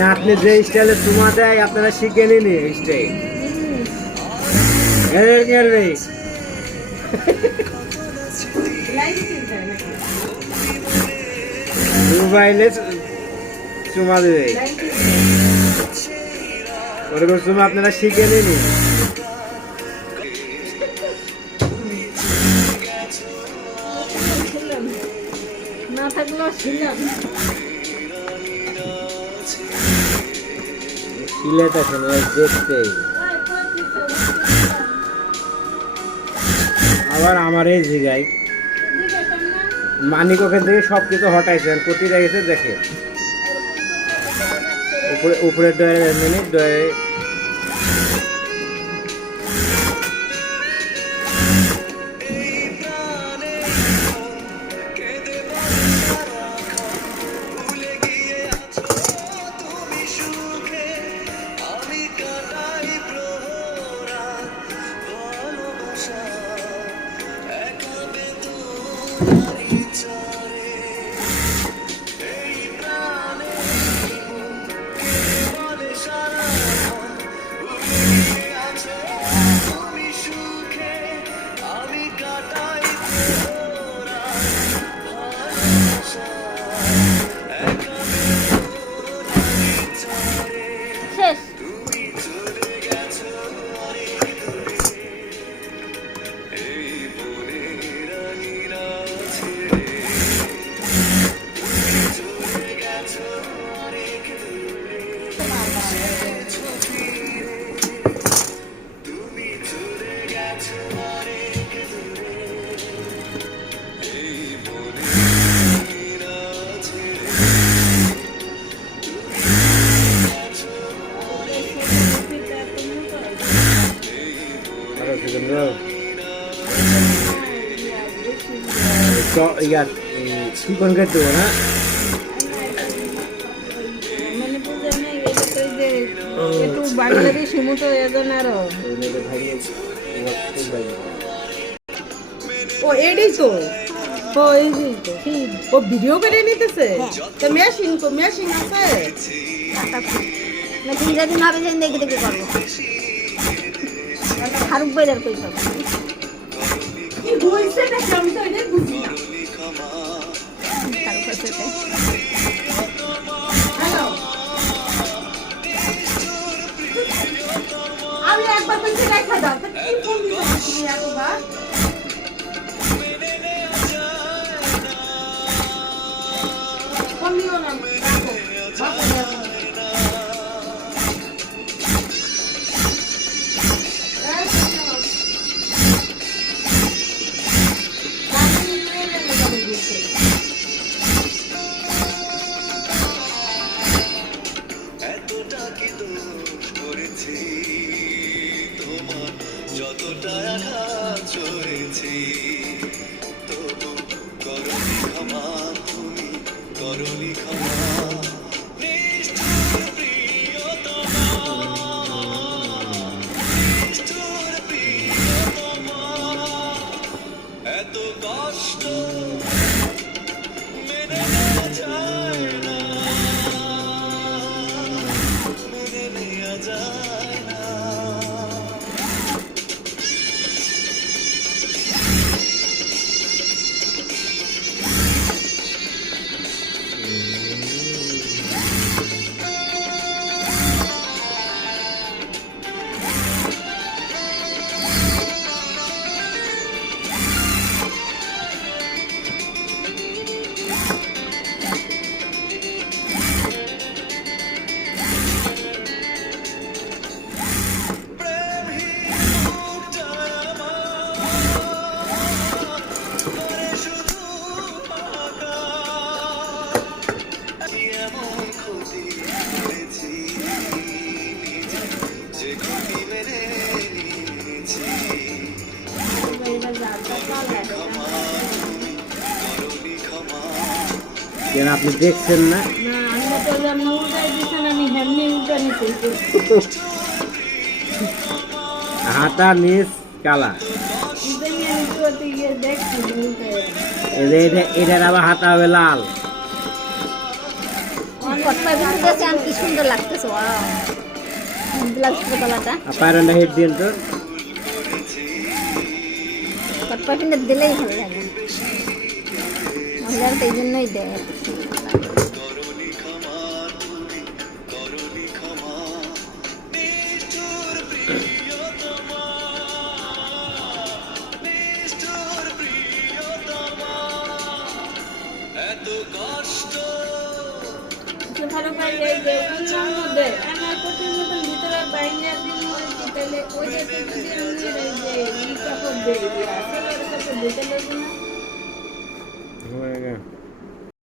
নাতনি যে স্টাইলে চুমা দেয় আপনারা শিখে নিন এই স্টাইল। মোবাইলে চুমা দেবে, ওরকম চুমা আপনারা শিখে নিন। না থাকলেও ছিলাম সিলেট আছে না দেখতে। আবার আমার এই জায়গায় মানিক ওখান থেকে সব কিছু হটাইছেন, প্রতিটা গেছে দেখে উপরে ডয়ে মিনিট ডয়ে শেষ। চিকন খেতে হবে না। মানে বুঝে নেই এটা তো এই যে একটু বাংলাদেশি মতো এজন আরো ও এডি তো ও এই যে তো ও ভিডিও করে নিতেছে তো মেশিন আছে না তুমি যেদিন হবে সেদিন দেখে দেখে করবো ফারুক ভাইয়ের কই পাবো কি হইছে নাকি আমি তো এটা বুঝি না। ফারুক ভাই হ্যালো আমি একবার কইতে দেখা দাও তো কি ফোন দিছো তুমি একবার ফোন দিও না রাখো যতটা আঘাত চলেছি তবু করনি ক্ষমা, তুমি করনি ক্ষমা। নিষ্ঠুর প্রিয়তমা, নিষ্ঠুর প্রিয়তমা, এত কষ্ট মেনে নেওয়া যায় না, মেনে নেওয়া যায় না। কেন আপনি দেখছেন না? না আমি তো যেমন উল্টাই দিচ্ছেন আমি হেমনি উল্টা নিতে হাতা নিচ কালা দেখছি উল্টাই এটার আবার হাতা হবে লাল। কটপাই কিন্তু দেখছি আমি কি সুন্দর লাগতেছে ওয়াও ব্লাউজ গলাটা আর পায়রানটা হেড দিন তো। কটপাই কিন্তু দিলেই ভালো লাগে মহিলারা তো এই জন্যই দেয় করনি ক্ষমা তুমি করনি ক্ষমা নিষ্ঠুর প্রিয়তমা নিষ্ঠুর প্রিয়তমা এত কষ্ট ভালো পাই এই যে উন্নয়ন মধ্যে আমার কোটির মতন ভিতরে বাইরে দিন তাহলে ওই যে যদি আমি এই যে কাপড় দিয়ে দিই আসলে কাপড় দিতে লাগবে না। হয়ে গেল।